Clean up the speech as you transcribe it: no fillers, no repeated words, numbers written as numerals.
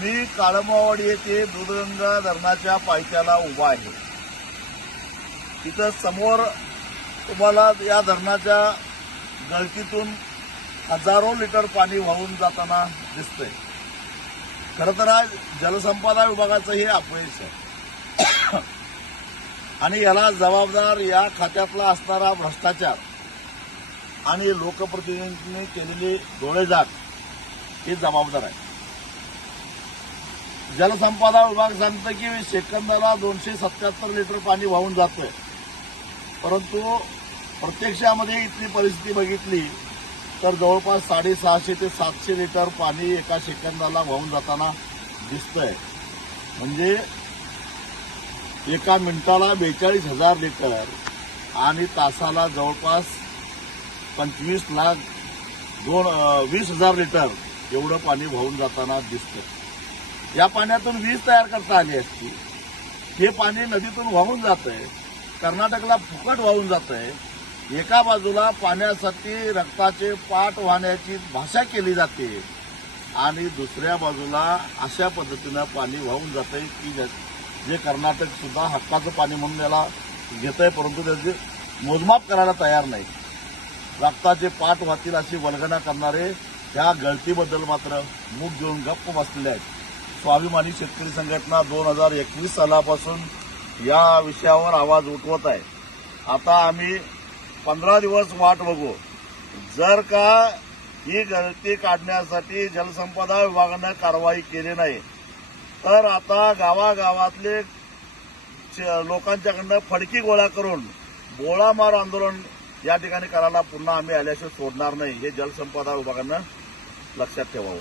मी काळमावाडी येथे दूधगंगा धरणाच्या पायथ्याला उभा आहे. तिथं समोर तुम्हाला या धरणाच्या गळतीतून हजारो लिटर पाणी वाहून जाताना दिसतंय. खरं तर आज जलसंपदा विभागाचं हे अपयश आहे आणि याला जबाबदार या खात्यातला असणारा भ्रष्टाचार आणि लोकप्रतिनिधींनी केलेली डोळेझाक हे जबाबदार आहे. जलसंपदा विभाग सांगतं की सेकंदाला 277 लिटर पाणी वाहून जातंय, परंतु प्रत्यक्षामध्ये इथली परिस्थिती बघितली तर जवळपास 650 ते 700 लिटर पाणी एका सेकंदाला वाहून जाताना दिसतंय. म्हणजे एका मिनिटाला 42,000 लिटर आणि तासाला जवळपास 20,00,000 लिटर एवढं पाणी वाहून जाताना दिसतं. या पाण्यातून वीज तयार करता आली असती. हे पाणी नदीतून वाहून जातंय, कर्नाटकला फुकट वाहून जातंय. एका बाजूला पाण्यासाठी रक्ताचे पाट वाहण्याची भाषा केली जाते आणि दुसऱ्या बाजूला अशा पद्धतीनं पाणी वाहून जातंय की जे कर्नाटक सुद्धा हक्काचं पाणी म्हणून याला घेतंय, परंतु त्याचे मोजमाप करायला तयार नाही. रक्ताचे पाट वाहतील अशी वल्गना करणारे त्या गळतीबद्दल मात्र मूग घेऊन गप्प बसलेले आहेत. स्वाभिमानी शेतकरी संघटना 2021 सालापासून या विषयावर आवाज उठवत आहे. आता आम्ही 15 दिवस वाट बघू. जर का ही गळती काढण्यासाठी जलसंपदा विभागानं कारवाई केली नाही तर आता गावागावातले लोकांच्याकडनं फडकी गोळा करून बोळामार आंदोलन या ठिकाणी करायला पुन्हा आम्ही आल्याशिवाय सोडणार नाही, हे जलसंपदा विभागानं लक्षात ठेवावं.